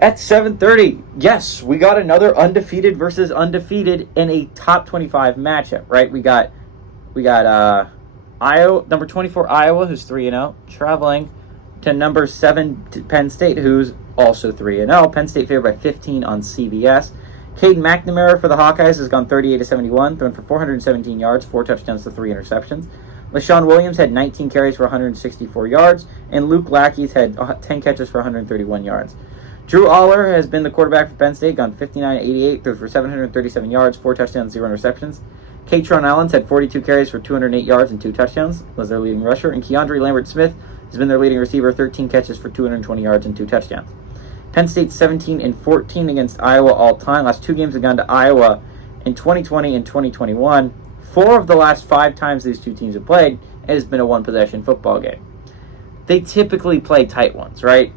At 7:30, yes, we got another undefeated versus undefeated in a top 25 matchup, right? We got Iowa, number 24 Iowa, who's 3-0, traveling to number 7 Penn State, who's also 3-0. Penn State favored by 15 on CBS. Caden McNamara for the Hawkeyes has gone 38-71, thrown for 417 yards, 4 touchdowns to 3 interceptions. LaShawn Williams had 19 carries for 164 yards, and Luke Lackey's had 10 catches for 131 yards. Drew Aller has been the quarterback for Penn State, gone 59-88, throws for 737 yards, 4 touchdowns, 0 interceptions. Katron Allens had 42 carries for 208 yards and 2 touchdowns, was their leading rusher, and Keandre Lambert-Smith has been their leading receiver, 13 catches for 220 yards and 2 touchdowns. Penn State's 17-14 against Iowa all-time. Last 2 games have gone to Iowa in 2020 and 2021. 4 of the last 5 times these two teams have played, it has been a one-possession football game. They typically play tight ones, right?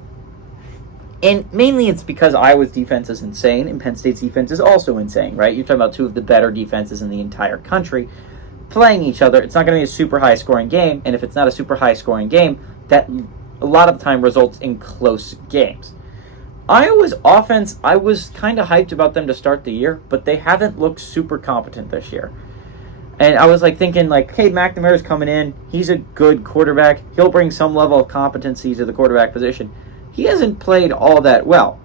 And mainly it's because Iowa's defense is insane and Penn State's defense is also insane, right? You're talking about 2 of the better defenses in the entire country playing each other. It's not going to be a super high-scoring game, and if it's not a super high-scoring game, that a lot of the time results in close games. Iowa's offense, I was kind of hyped about them to start the year, but they haven't looked super competent this year. And I was thinking, Cade McNamara's coming in. He's a good quarterback. He'll bring some level of competency to the quarterback position. He hasn't played all that well.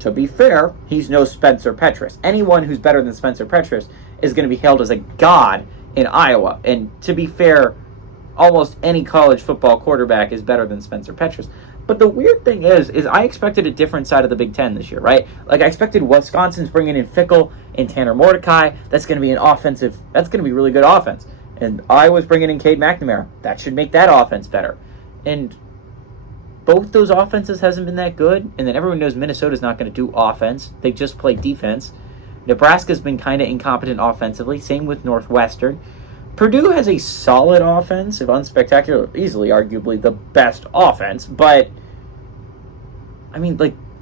To be fair, he's no Spencer Petras. Anyone who's better than Spencer Petras is going to be hailed as a god in Iowa. And to be fair, almost any college football quarterback is better than Spencer Petras. But the weird thing is I expected a different side of the Big Ten this year, right? I expected Wisconsin's bringing in Fickle and Tanner Mordecai. That's going to be that's going to be really good offense. And Iowa's bringing in Cade McNamara. That should make that offense better. And both those offenses hasn't been that good. And then everyone knows Minnesota's not going to do offense. They just play defense. Nebraska's been kind of incompetent offensively. Same with Northwestern. Purdue has a solid offense, if unspectacular, easily arguably the best offense, but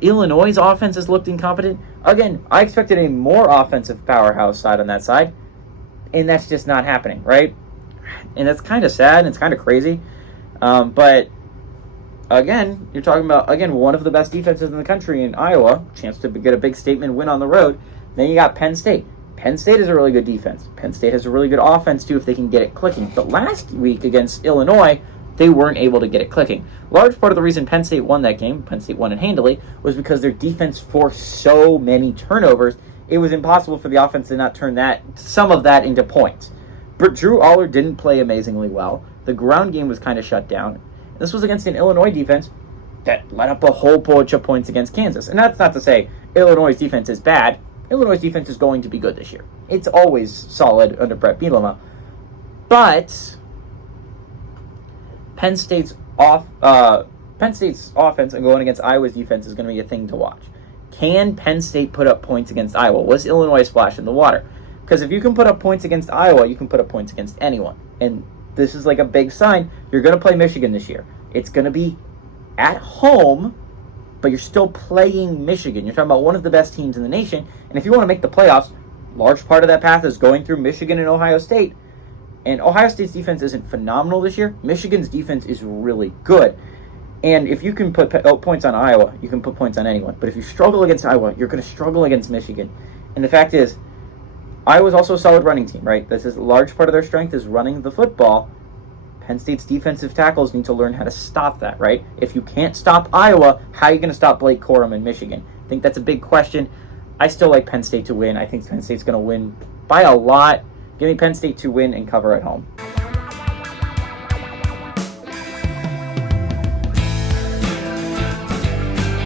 Illinois' offense has looked incompetent. Again, I expected a more offensive powerhouse side on that side, and that's just not happening, right? And that's kind of sad, and it's kind of crazy, but again, you're talking about, one of the best defenses in the country in Iowa, chance to get a big statement win on the road. Then you got Penn State. Penn State is a really good defense. Penn State has a really good offense, too, if they can get it clicking. But last week against Illinois, they weren't able to get it clicking. Large part of the reason Penn State won that game, Penn State won it handily, was because their defense forced so many turnovers, it was impossible for the offense to not turn some of that into points. But Drew Aller didn't play amazingly well. The ground game was kind of shut down. This was against an Illinois defense that let up a whole bunch of points against Kansas. And that's not to say Illinois' defense is bad. Illinois' defense is going to be good this year. It's always solid under Brett Bielema. But Penn State's offense and going against Iowa's defense is going to be a thing to watch. Can Penn State put up points against Iowa? Was Illinois a splash in the water? Because if you can put up points against Iowa, you can put up points against anyone. And this is a big sign. You're going to play Michigan this year. It's going to be at home, but you're still playing Michigan. You're talking about one of the best teams in the nation. And if you want to make the playoffs, large part of that path is going through Michigan and Ohio State. And Ohio State's defense isn't phenomenal this year. Michigan's defense is really good. And if you can put points on Iowa, you can put points on anyone. But if you struggle against Iowa, you're going to struggle against Michigan. And the fact is, Iowa's also a solid running team, right? This is a large part of their strength is running the football. Penn State's defensive tackles need to learn how to stop that, right? If you can't stop Iowa, how are you going to stop Blake Corum in Michigan? I think that's a big question. I still like Penn State to win. I think Penn State's going to win by a lot. Give me Penn State to win and cover at home.